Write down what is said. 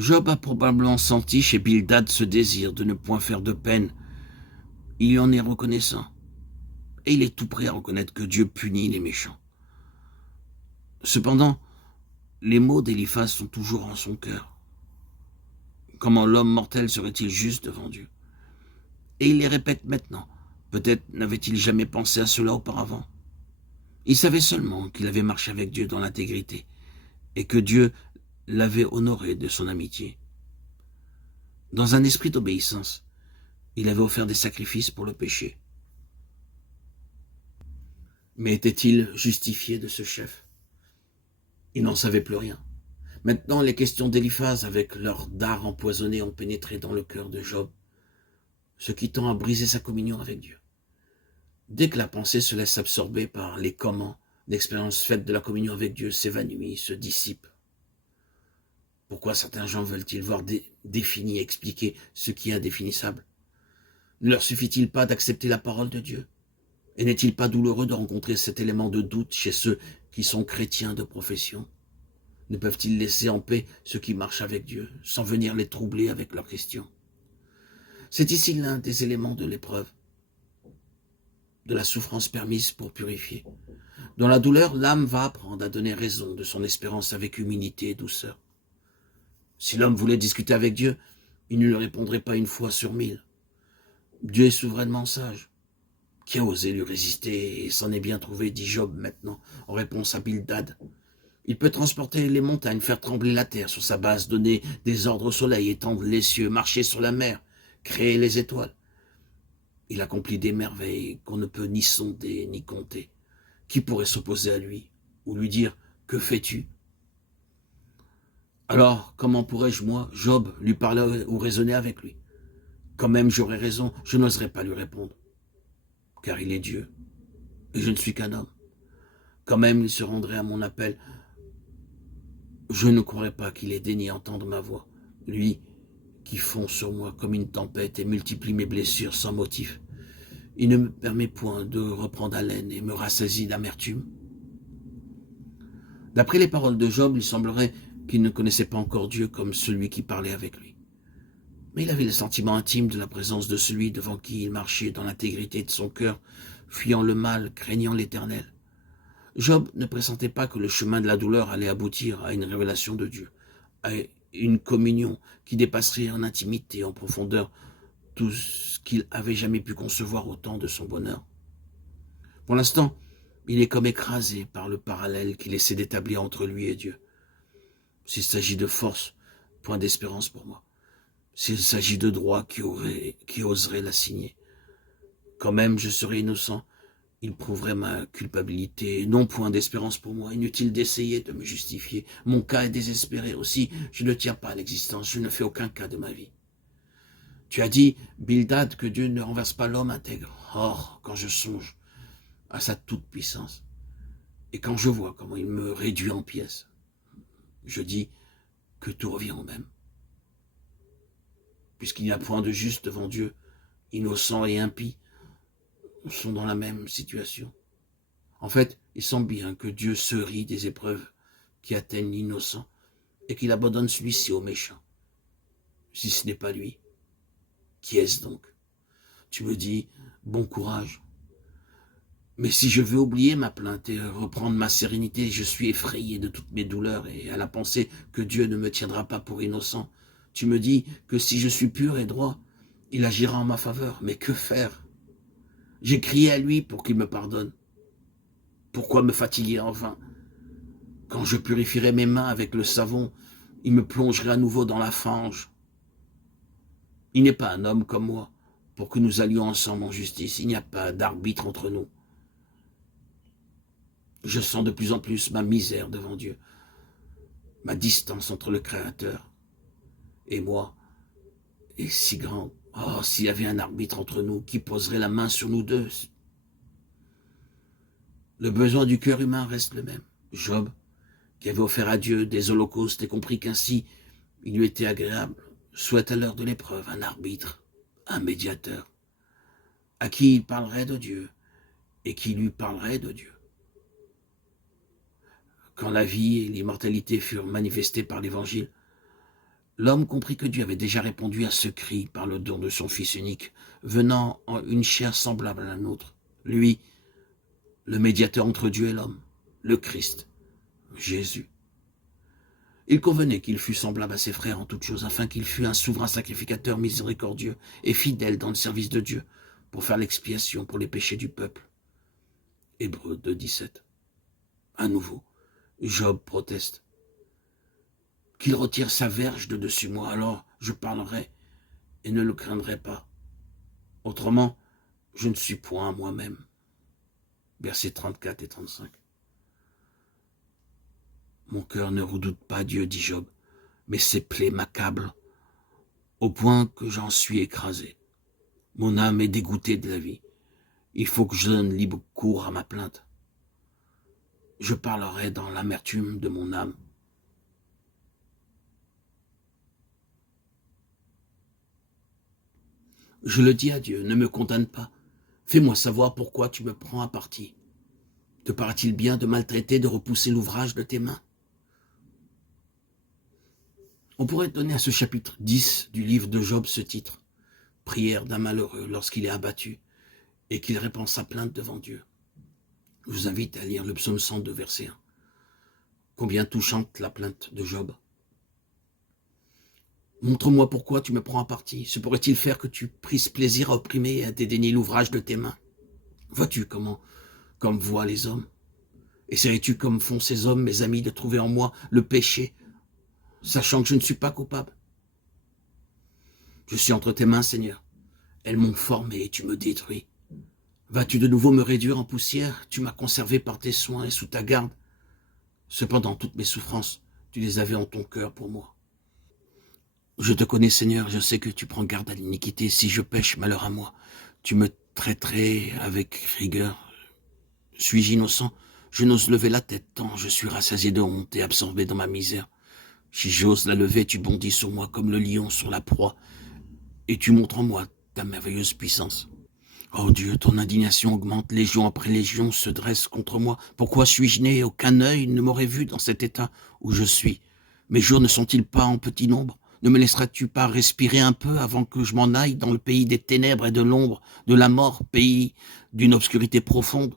Job a probablement senti chez Bildad ce désir de ne point faire de peine. Il lui en est reconnaissant. Et il est tout prêt à reconnaître que Dieu punit les méchants. Cependant, les mots d'Éliphaz sont toujours en son cœur. Comment l'homme mortel serait-il juste devant Dieu? Et il les répète maintenant. Peut-être n'avait-il jamais pensé à cela auparavant. Il savait seulement qu'il avait marché avec Dieu dans l'intégrité et que Dieu l'avait honoré de son amitié. Dans un esprit d'obéissance, il avait offert des sacrifices pour le péché. Mais était-il justifié de ce chef? Il n'en savait plus rien. Maintenant, les questions d'Éliphaz avec leur dard empoisonné ont pénétré dans le cœur de Job, ce qui tend à briser sa communion avec Dieu. Dès que la pensée se laisse absorber par les comment, l'expérience faite de la communion avec Dieu s'évanouit, se dissipe. Pourquoi certains gens veulent-ils voir défini, expliquer ce qui est indéfinissable? Ne leur suffit-il pas d'accepter la parole de Dieu? Et n'est-il pas douloureux de rencontrer cet élément de doute chez ceux qui sont chrétiens de profession? Ne peuvent-ils laisser en paix ceux qui marchent avec Dieu, sans venir les troubler avec leurs questions? C'est ici l'un des éléments de l'épreuve, de la souffrance permise pour purifier. Dans la douleur, l'âme va apprendre à donner raison de son espérance avec humilité et douceur. Si l'homme voulait discuter avec Dieu, il ne lui répondrait pas une fois sur 1000. Dieu est souverainement sage. Qui a osé lui résister et s'en est bien trouvé, dit Job maintenant, en réponse à Bildad. Il peut transporter les montagnes, faire trembler la terre sur sa base, donner des ordres au soleil, étendre les cieux, marcher sur la mer, créer les étoiles. Il accomplit des merveilles qu'on ne peut ni sonder ni compter. Qui pourrait s'opposer à lui ou lui dire « Que fais-tu » ? Alors, comment pourrais-je, moi, Job, lui parler ou raisonner avec lui? Quand même j'aurais raison, je n'oserais pas lui répondre, car il est Dieu, et je ne suis qu'un homme. Quand même il se rendrait à mon appel. Je ne croirais pas qu'il ait daigné entendre ma voix, lui qui fond sur moi comme une tempête et multiplie mes blessures sans motif. Il ne me permet point de reprendre haleine et me rassasie d'amertume. D'après les paroles de Job, il semblerait qu'il ne connaissait pas encore Dieu comme celui qui parlait avec lui. Mais il avait le sentiment intime de la présence de celui devant qui il marchait dans l'intégrité de son cœur, fuyant le mal, craignant l'Éternel. Job ne pressentait pas que le chemin de la douleur allait aboutir à une révélation de Dieu, à une communion qui dépasserait en intimité, en profondeur, tout ce qu'il avait jamais pu concevoir au temps de son bonheur. Pour l'instant, il est comme écrasé par le parallèle qu'il essaie d'établir entre lui et Dieu. S'il s'agit de force, point d'espérance pour moi. S'il s'agit de droit, qui oserait la signer? Quand même, je serais innocent. Il prouverait ma culpabilité, non point d'espérance pour moi. Inutile d'essayer de me justifier. Mon cas est désespéré aussi. Je ne tiens pas à l'existence. Je ne fais aucun cas de ma vie. Tu as dit, Bildad, que Dieu ne renverse pas l'homme intègre. Or, quand je songe à sa toute-puissance, et quand je vois comment il me réduit en pièces, je dis que tout revient au même. Puisqu'il n'y a point de juste devant Dieu, innocent et impie sont dans la même situation. En fait, il semble bien que Dieu se rit des épreuves qui atteignent l'innocent et qu'il abandonne celui-ci au méchant. Si ce n'est pas lui, qui est-ce donc? Tu me dis, bon courage. Mais si je veux oublier ma plainte et reprendre ma sérénité, je suis effrayé de toutes mes douleurs et à la pensée que Dieu ne me tiendra pas pour innocent. Tu me dis que si je suis pur et droit, il agira en ma faveur. Mais que faire? J'ai crié à lui pour qu'il me pardonne. Pourquoi me fatiguer en vain? Quand je purifierai mes mains avec le savon, il me plongerait à nouveau dans la fange. Il n'est pas un homme comme moi pour que nous allions ensemble en justice. Il n'y a pas d'arbitre entre nous. Je sens de plus en plus ma misère devant Dieu, ma distance entre le Créateur et moi est si grande. Oh, s'il y avait un arbitre entre nous qui poserait la main sur nous deux. Le besoin du cœur humain reste le même. Job, qui avait offert à Dieu des holocaustes et compris qu'ainsi il lui était agréable, souhaite à l'heure de l'épreuve un arbitre, un médiateur, à qui il parlerait de Dieu et qui lui parlerait de Dieu. Quand la vie et l'immortalité furent manifestées par l'Évangile, L'homme comprit que Dieu avait déjà répondu à ce cri par le don de son Fils unique, venant en une chair semblable à la nôtre. Lui, le médiateur entre Dieu et l'homme, le Christ, Jésus. Il convenait qu'il fût semblable à ses frères en toutes choses, afin qu'il fût un souverain sacrificateur miséricordieux et fidèle dans le service de Dieu, pour faire l'expiation pour les péchés du peuple. Hébreux 2, 17. À nouveau, Job proteste. Qu'il retire sa verge de dessus moi, alors je parlerai et ne le craindrai pas. Autrement, je ne suis point moi-même. Versets 34 et 35. Mon cœur ne redoute pas Dieu, dit Job, mais ses plaies m'accablent, au point que j'en suis écrasé. Mon âme est dégoûtée de la vie. Il faut que je donne libre cours à ma plainte. Je parlerai dans l'amertume de mon âme. Je le dis à Dieu, ne me condamne pas. Fais-moi savoir pourquoi tu me prends à partie. Te paraît-il bien de maltraiter, de repousser l'ouvrage de tes mains? On pourrait donner à ce chapitre 10 du livre de Job ce titre, prière d'un malheureux lorsqu'il est abattu et qu'il répand sa plainte devant Dieu. Je vous invite à lire le psaume 102, verset 1. Combien touchante la plainte de Job. Montre-moi pourquoi tu me prends à partie. Se pourrait-il faire que tu prisses plaisir à opprimer et à dédaigner l'ouvrage de tes mains? Vois-tu comme voient les hommes? Essaierais-tu comme font ces hommes, mes amis, de trouver en moi le péché, sachant que je ne suis pas coupable? Je suis entre tes mains, Seigneur. Elles m'ont formé et tu me détruis. Vas-tu de nouveau me réduire en poussière? Tu m'as conservé par tes soins et sous ta garde. Cependant, toutes mes souffrances, tu les avais en ton cœur pour moi. Je te connais, Seigneur, je sais que tu prends garde à l'iniquité. Si je pêche, malheur à moi. Tu me traiterais avec rigueur. Suis-je innocent? Je n'ose lever la tête tant je suis rassasié de honte et absorbé dans ma misère. Si j'ose la lever, tu bondis sur moi comme le lion sur la proie, et tu montres en moi ta merveilleuse puissance. Oh Dieu, ton indignation augmente, légion après légion se dresse contre moi. Pourquoi suis-je né? Aucun œil ne m'aurait vu dans cet état où je suis. Mes jours ne sont-ils pas en petit nombre? Ne me laisseras-tu pas respirer un peu avant que je m'en aille dans le pays des ténèbres et de l'ombre, de la mort, pays d'une obscurité profonde?